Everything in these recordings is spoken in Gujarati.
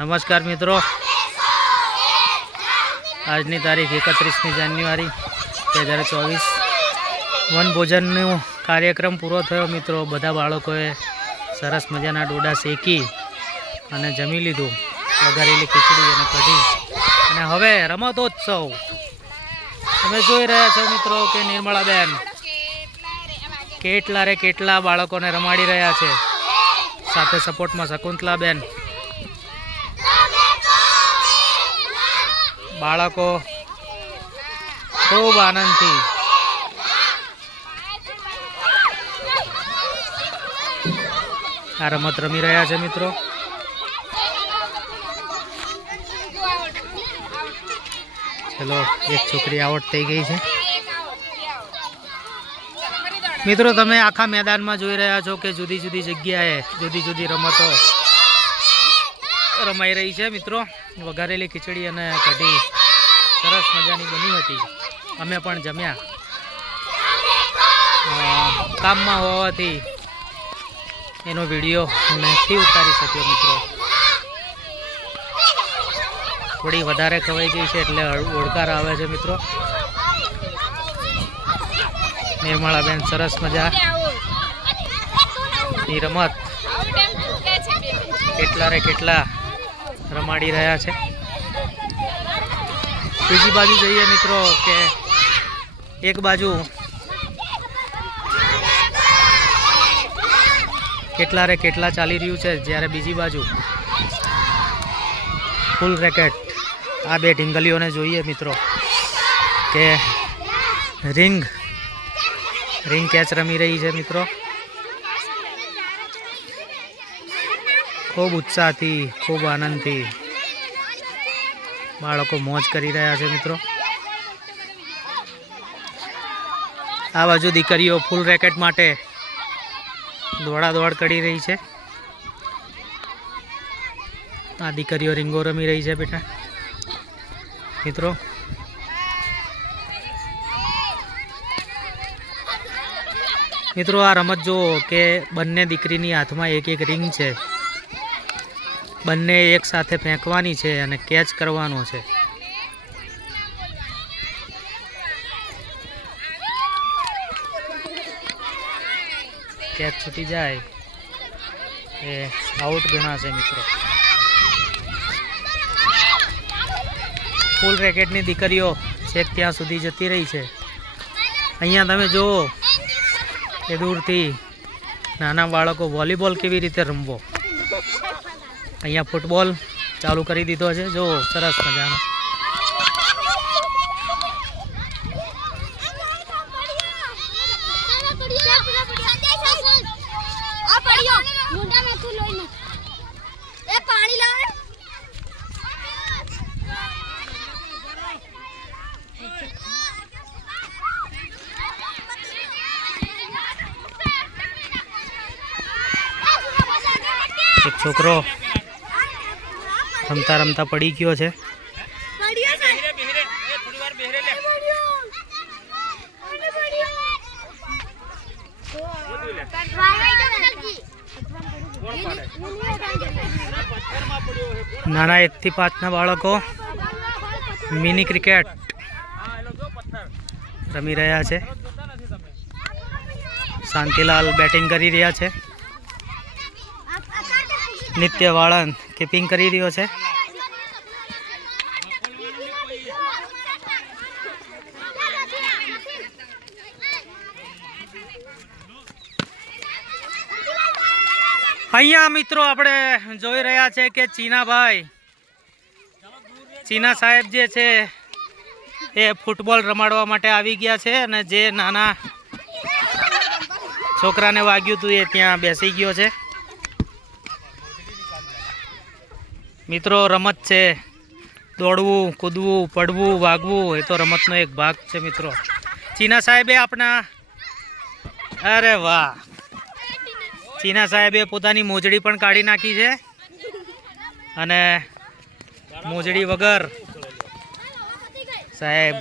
નમસ્કાર મિત્રો. આજની તારીખ એકત્રીસમી જાન્યુઆરી, બે હજાર ચોવીસ. વનભોજનનો કાર્યક્રમ પૂરો થયો મિત્રો. બધા બાળકોએ સરસ મજાના ડોડા શેકી અને જમી લીધું. વઘારેલી ખીચડી અને કઢી. અને હવે રમતોત્સવ. તમે જોઈ રહ્યા છો મિત્રો કે નિર્મળાબેન કેટલા રે કેટલા બાળકોને રમાડી રહ્યા છે. સાથે સપોર્ટમાં શકુંતલાબેન. બાળકો, ખૂબ આનંદથી. આ રમત રમી રહ્યા છે મિત્રો. ચલો, એક છોકરી આઉટ થઈ ગઈ છે. મિત્રો, તમે આખા મેદાનમાં જોઈ રહ્યા છો કે જુદી જુદી જગ્યાએ જુદી જુદી રમતો રમાઈ રહી છે મિત્રો. વઘારેલી ખીચડી અને કઢી. સરસ મજાની બની હતી. અમે પણ જમ્યા. કામમાં હોવાથી એનો વીડિયો નથી ઉતારી શક્યો મિત્રો. થોડી વધારે ખવાઈ ગઈ છે એટલે ઓળકાર આવે છે મિત્રો. નિર્મળાબેન સરસ મજા. ની રમત. કેટલા રે કેટલા? રમાડી રહ્યા છે. બીજી બાજુ જઈએ મિત્રો કે એક બાજુ કેટલા રે કેટલા ચાલી રહ્યું છે જ્યારે બીજી બાજુ ફૂલ રેકેટ. આ બે ઢીંગલીઓને જોઈએ મિત્રો કે રિંગ રિંગ કેચ રમી રહી છે મિત્રો. ખૂબ ઉત્સાહથી, ખૂબ આનંદથી બાળકો મોજ કરી રહ્યા છે મિત્રો. આ બાજુ દીકરીઓ ફૂલ રેકેટ માટે દોડાદોડ કરી રહી છે. આ દીકરીઓ રીંગો રમી રહી છે બેટા. મિત્રો. મિત્રો આ રમત જુઓ કે બંને દીકરીની હાથમાં એક એક રિંગ છે. બંને એક સાથે ફેંકવાની છે અને કેચ કરવાનો છે. કેચ છૂટી જાય. એ આઉટ ગણાશે મિત્રો. ફૂલ રેકેટની દીકરીઓ છેક ત્યાં સુધી જતી રહી છે. અહીંયા તમે જુઓ. એ દૂરથી નાના બાળકો વોલીબોલ કેવી રીતે રમવો. અહીંયા ફૂટબોલ ચાલુ કરી દીધો છે. જો સરસ મજાનો. એક છોકરો રમતા રમતા પડી ગયો છે. નાના એકથી પાંચના બાળકો મિની ક્રિકેટ રમી રહ્યા છે. શાંતિલાલ બેટિંગ કરી રહ્યા છે. નિત્ય વાળંદ કીપિંગ કરી રહ્યો છે. અહીંયા મિત્રો આપણે જોઈ રહ્યા છે કે ચીનાભાઈ, ચીના સાહેબ જે છે એ ફૂટબોલ રમાડવા માટે આવી ગયા છે અને જે નાના છોકરાને વાગ્યું હતું એ ત્યાં બેસી ગયો છે. મિત્રો રમત છે. દોડવું, કૂદવું, પડવું, વાગવું એ તો રમતનો એક ભાગ છે મિત્રો. ચીના સાહેબે આપણા અરે વાહ. ચીના સાહેબે પોતાની મોજડી પણ કાઢી નાખી છે. અને મોજડી વગર સાહેબ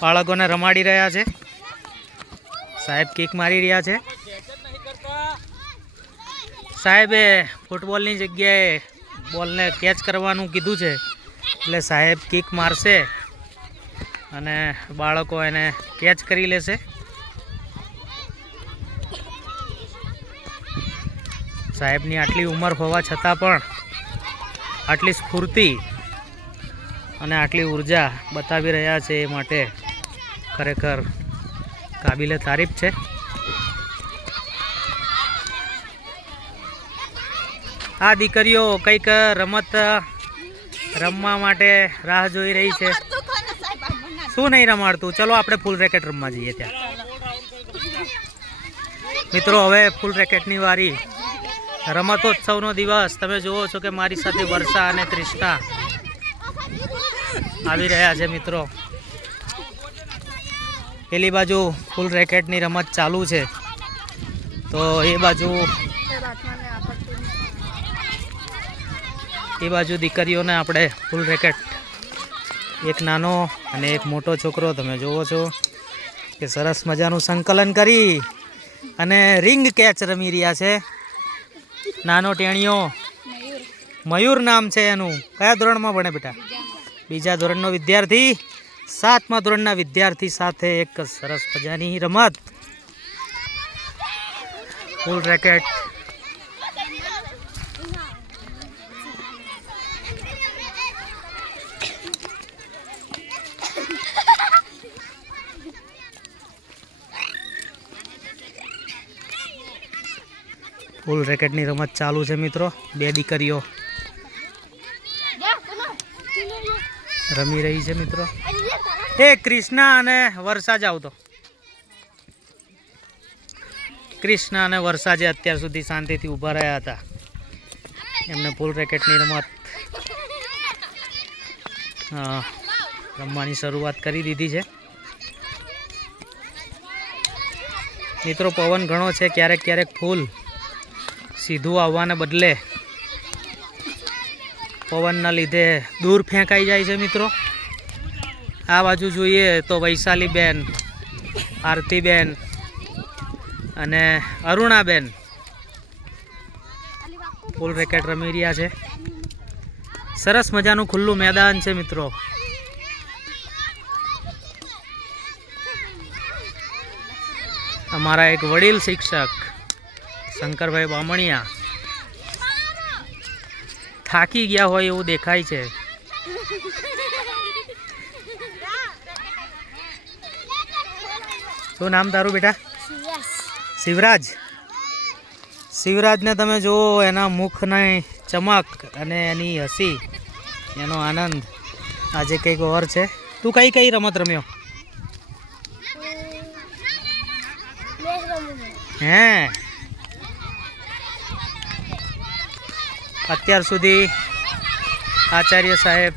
બાળકોને રમાડી રહ્યા છે. સાહેબ કિક મારી રહ્યા છે. સાહેબે ફૂટબોલની જગ્યાએ બોલને કેચ કરવાનું કીધું છે. એટલે સાહેબ કિક મારશે અને બાળકો એને કેચ કરી લેશે. સાહેબની આટલી ઉંમર હોવા છતાં પણ આટલી સ્ફૂર્તિ અને આટલી ઊર્જા બતાવી રહ્યા છે એ માટે ખરેખર કાબિલે તારીફ છે. આ દીકરીઓ કંઈક રમત રમવા માટે રાહ જોઈ રહી છે. શું નહીં રમાડતું? ચલો આપણે ફૂલ રેકેટ રમવા જઈએ ત્યાં. મિત્રો, હવે ફૂલ રેકેટની વારી રમતોત્સવનો દિવસ. તમે જુઓ છો કે મારી સાથે વર્ષા અને ક્રિષ્ના આવી રહ્યા છે મિત્રો. પેલી બાજુ ફૂલ રેકેટની રમત ચાલુ છે. તો એ બાજુ એ બાજુ દીકરીઓને આપણે ફૂલ રેકેટ એક નાનો અને એક મોટો છોકરો, તમે જુઓ છો કે સરસ મજાનું સંકલન કરી અને રિંગ કેચ રમી રહ્યા છે. નાનો ટેણીઓ મયુર નામ છે એનું. કયા ધોરણમાં ભણે બેટા? બીજા ધોરણનો વિદ્યાર્થી. સાતમા ધોરણના વિદ્યાર્થી સાથે એક સરસ મજાની રમત. ફૂલ રેકેટ ફૂલ રેકેટની રમત ચાલુ છે મિત્રો. બે દીકરીઓ રમી રહી છે મિત્રો. એ કૃષ્ણા અને વર્ષા જ આવતો. કૃષ્ણા અને વર્ષા અત્યાર સુધી શાંતિથી ઊભા રહ્યા હતા. એમને ફૂલ રેકેટની રમત રમવાની શરૂઆત કરી દીધી છે. મિત્રો, પવન ઘણો છે, ક્યારેક ક્યારેક ફૂલ સીધું આવવાને બદલે પવનના લીધે દૂર ફેંકાઈ જાય છે મિત્રો. આ બાજુ જોઈએ તો વૈશાલીબેન, આરતીબેન અને અરુણાબેન ફૂલ રેકેટ રમી રહ્યા છે. સરસ મજાનું ખુલ્લું મેદાન છે મિત્રો. અમારા એક વડીલ શિક્ષક શંકરભાઈ બામણિયા. થાકી ગયા હોય એવું દેખાય છે. શું નામ તારું બેટા? શિવરાજ. શિવરાજને તમે જુઓ એના મુખની ચમક અને એની હસી એનો આનંદ. આજે કંઈક ઓર છે. તું કઈ કઈ રમત રમ્યો? હે? અત્યાર સુધી આચાર્ય સાહેબ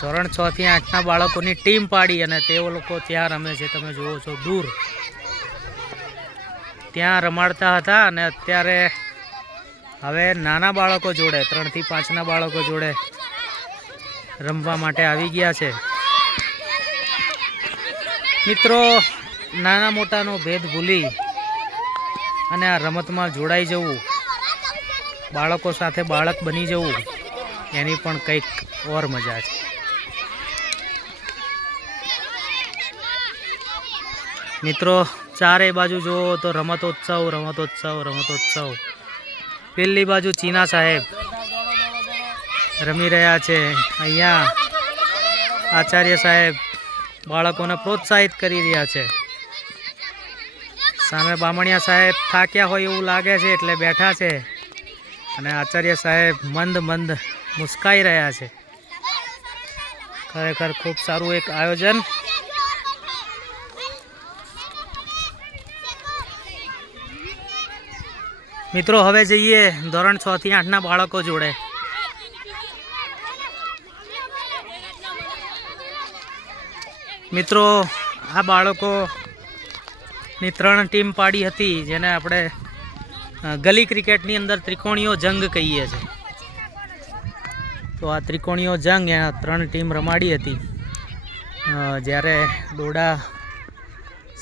ધોરણ છ થી આઠના બાળકોની ટીમ પાડી અને તેઓ લોકો ત્યાં રમે છે. તમે જુઓ છો દૂર. ત્યાં રમાડતા હતા અને અત્યારે હવે નાના બાળકો જોડે ત્રણથી પાંચના બાળકો જોડે રમવા માટે આવી ગયા છે. મિત્રો, નાના મોટાનો ભેદ ભૂલી અને આ રમતમાં જોડાઈ જવું બાળકો સાથે બાળક બની જવું, એની પણ કંઈક ઓર મજા છે. મિત્રો, ચારે બાજુ જુઓ તો રમતોત્સવ રમતોત્સવ રમતોત્સવ. પેલી બાજુ ચીના સાહેબ રમી રહ્યા છે. અહીંયા આચાર્ય સાહેબ બાળકોને પ્રોત્સાહિત કરી રહ્યા છે. સામે બામણિયા સાહેબ થાક્યા હોય એવું લાગે છે એટલે બેઠા છે. અને આચાર્ય સાહેબ મંદ મંદ મુસ્કાઈ રહ્યા છે. ખરેખર ખૂબ સારું એક આયોજન. મિત્રો, હવે જઈએ ધોરણ છ થી આઠના બાળકો જોડે. મિત્રો, આ બાળકોની ત્રણ ટીમ પાડી હતી, જેને આપણે ગલી ક્રિકેટની અંદર ત્રિકોણીયો જંગ કહીએ છીએ તો આ ત્રિકોણીયો જંગ એ ત્રણ ટીમ રમાડી હતી. જ્યારે દોડા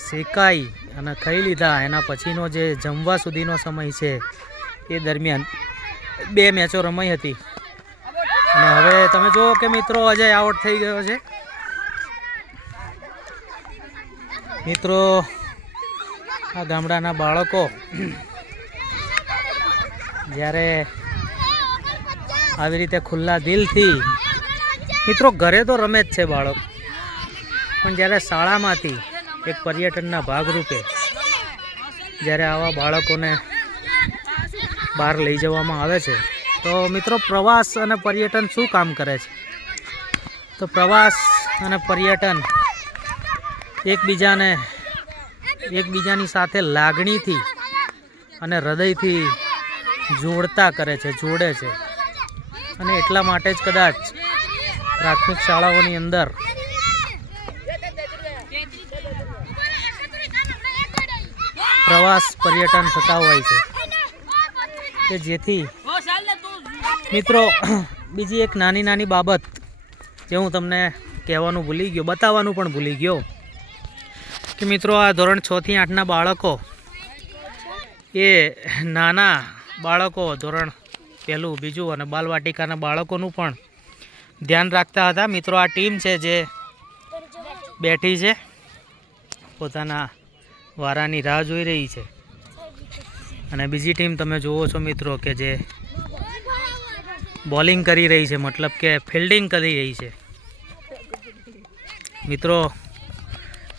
શેકાઈ અને ખાઈ લીધા, એના પછીનો જે જમવા સુધીનો સમય છે, એ દરમિયાન બે મેચો રમાઈ હતી. અને હવે તમે જુઓ કે મિત્રો, અજય આઉટ થઈ ગયો છે. મિત્રો, આ ગામડાના બાળકો જ્યારે આવી રીતે ખુલ્લા દિલથી મિત્રો ઘરે તો રમે જ છે બાળક. પણ જ્યારે શાળામાંથી એક પર્યટનના ભાગરૂપે જ્યારે આવા બાળકોને બહાર લઈ જવામાં આવે છે, તો મિત્રો પ્રવાસ અને પર્યટન શું કામ કરે છે? તો પ્રવાસ અને પર્યટન એકબીજાને એકબીજાની સાથે લાગણીથી અને હૃદયથી જોડતા કરે છે, જોડે છે. અને એટલા માટે જ કદાચ પ્રાથમિક શાળાઓની અંદર પ્રવાસ પર્યટન થતા હોય છે. કે જેથી મિત્રો, બીજી એક નાની નાની બાબત જે હું તમને કહેવાનું ભૂલી ગયો, બતાવવાનું પણ ભૂલી ગયો. કે મિત્રો, આ ધોરણ છથી આઠના બાળકો એ નાના બાળકો, ધોરણ પહેલું, બીજું અને બાલવાટિકાના બાળકોનું પણ ધ્યાન રાખતા હતા. મિત્રો, આ ટીમ છે જે બેઠી છે. પોતાના વારાની રાહ જોઈ રહી છે. અને બીજી ટીમ તમે જુઓ છો મિત્રો કે જે બોલિંગ કરી રહી છે, મતલબ કે ફિલ્ડિંગ કરી રહી છે. મિત્રો,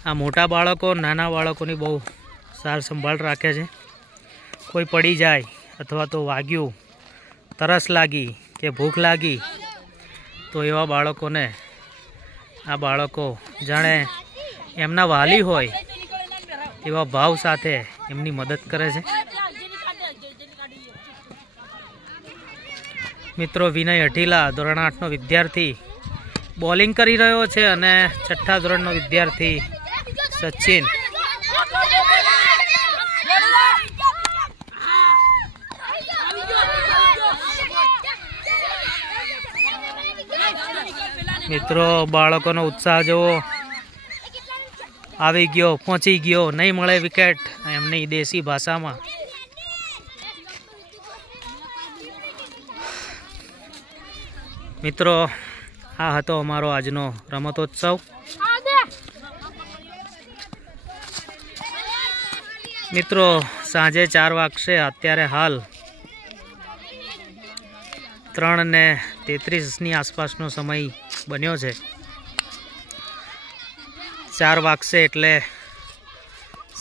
આ મોટા બાળકો, નાના બાળકોની બહુ સાર સંભાળ રાખે છે. કોઈ પડી જાય અથવા તો વાગ્યું, તરસ લાગી કે ભૂખ લાગી, તો એવા બાળકોને આ બાળકો જાણે એમના વાલી હોય એવા ભાવ સાથે એમની મદદ કરે છે. મિત્રો, વિનય અઢીલા ધોરણ આઠનો વિદ્યાર્થી બોલિંગ કરી રહ્યો છે અને છઠ્ઠા ધોરણનો વિદ્યાર્થી સચિન. મિત્રો, બાળકોનો ઉત્સાહ જુઓ. આવી ગયો, પહોંચી ગયો. નહીં મળે વિકેટ એમની દેશી ભાષામાં. મિત્રો, આ હતો અમારો આજનો રમતોત્સવ. મિત્રો, સાંજે ચાર વાગશે, અત્યારે હાલ ત્રણ ને તેત્રીસની આસપાસનો સમય બન્યો છે. ચાર વાગશે એટલે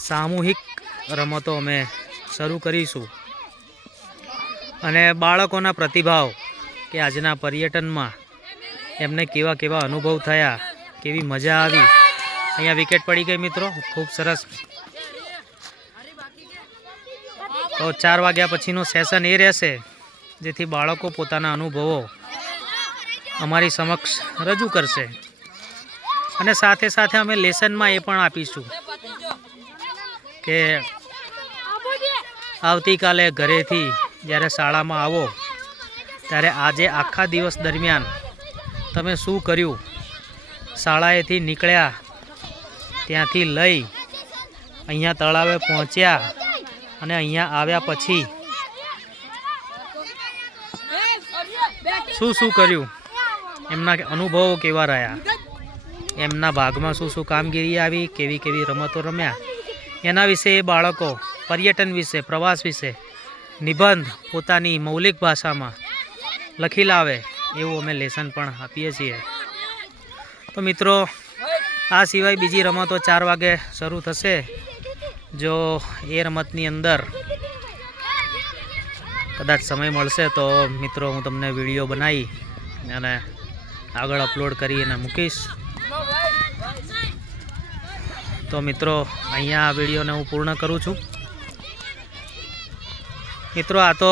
સામૂહિક રમતો અમે શરૂ કરીશું. અને બાળકોના પ્રતિભાવ કે આજના પર્યટનમાં એમને કેવા કેવા અનુભવ થયા, કેવી મજા આવી. અહીંયા વિકેટ પડી ગઈ મિત્રો, ખૂબ સરસ. તો ચાર વાગ્યા પછીનું સેશન એ રહેશે, જેથી બાળકો પોતાના અનુભવો અમારી સમક્ષ રજૂ કરશે. અને સાથે સાથે અમે લેસનમાં એ પણ આપીશું કે આવતીકાલે ઘરેથી જ્યારે શાળામાં આવો, ત્યારે આજે આખા દિવસ દરમિયાન તમે શું કર્યું? શાળાએથી નીકળ્યા, ત્યાંથી લઈ અહીંયા તળાવે પહોંચ્યા અને અહીંયા આવ્યા પછી શું શું કર્યું? એમના અનુભવો કેવા રહ્યા? એમના ભાગમાં શું શું કામગીરી આવી? કેવી કેવી રમતો રમ્યા? એના વિશે એ બાળકો, પર્યટન વિશે, પ્રવાસ વિશે, નિબંધ પોતાની મૌલિક ભાષામાં લખી લાવે એવું અમે લેસન પણ આપીએ છીએ. તો મિત્રો, આ સિવાય બીજી રમતો ચાર વાગે શરૂ થશે. જો એ રમતની અંદર કદાચ સમય મળશે તો મિત્રો હું તમને વીડિયો બનાવી અને આગળ અપલોડ કરી અને મૂકીશ. તો મિત્રો, અહીંયા આ વિડીયોને હું પૂર્ણ કરું છું. મિત્રો, આ તો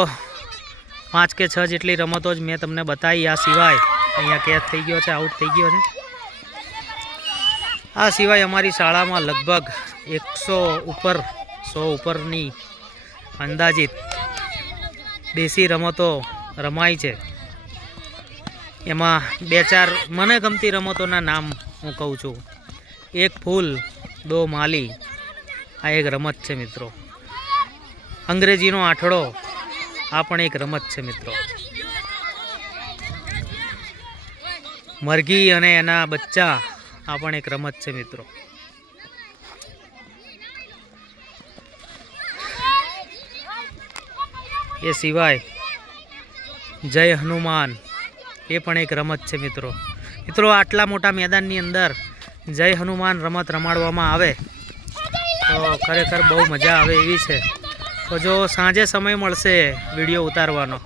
પાંચ કે છ જેટલી રમતો જ મેં તમને બતાવી. આ સિવાય અહીંયા કેચ થઈ ગયો છે આઉટ થઈ ગયો છે. આ સિવાય અમારી શાળામાં લગભગ એકસો ઉપર, સો ઉપરની અંદાજિત દેશી રમતો રમાય છે. એમાં બે ચાર મને ગમતી રમતોના નામ હું કહું છું. એક ફૂલ, દો માલી. આ એક રમત છે મિત્રો. અંગ્રેજીનો આઠડો આ પણ એક રમત છે મિત્રો. મરઘી અને એના બચ્ચા, આ પણ એક રમત છે મિત્રો. એ સિવાય જય હનુમાન. એ પણ એક રમત છે, મિત્રો. મિત્રો, આટલા મોટા મેદાનની અંદર જય હનુમાન રમત રમાડવામાં આવે, તો ખરેખર બહુ મજા આવે એવી છે. તો જો સાંજે સમય મળશે વીડિયો ઉતારવાનો,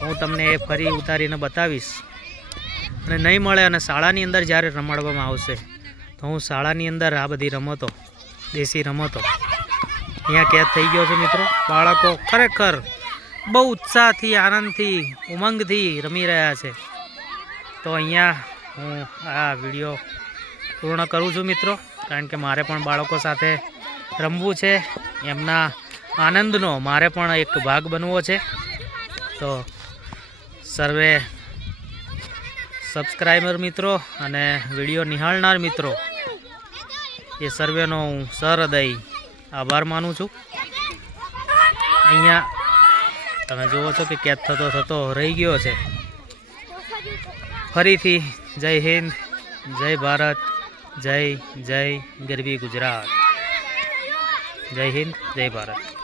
હું તમને એ ફરી ઉતારીને બતાવીશ. અને નહીં મળે અને શાળાની અંદર જ્યારે રમાડવામાં આવશે, તો હું શાળાની અંદર આ બધી રમતો, દેશી રમતો, અહીંયા કેદ થઈ ગયો છે, મિત્રો. બાળકો ખરેખર બહુ ઉત્સાહથી, આનંદથી, ઉમંગથી રમી રહ્યા છે. તો અહીંયા હું આ વીડિયો પૂર્ણ કરું છું મિત્રો, કારણ કે મારે પણ બાળકો સાથે રમવું છે. એમના આનંદનો મારે પણ એક ભાગ બનવો છે. તો સર્વે સબસ્ક્રાઈબર મિત્રો અને વીડિયો નિહાળનાર મિત્રો, એ સર્વેનો હું સહૃદય આભાર માનું છું. અહીંયા તમે જુઓ છો કે કેદ થતો થતો રહી ગયો છે. ફરીથી જય હિન્દ, જય ભારત, જય જય ગરવી ગુજરાત. જય હિન્દ, જય ભારત.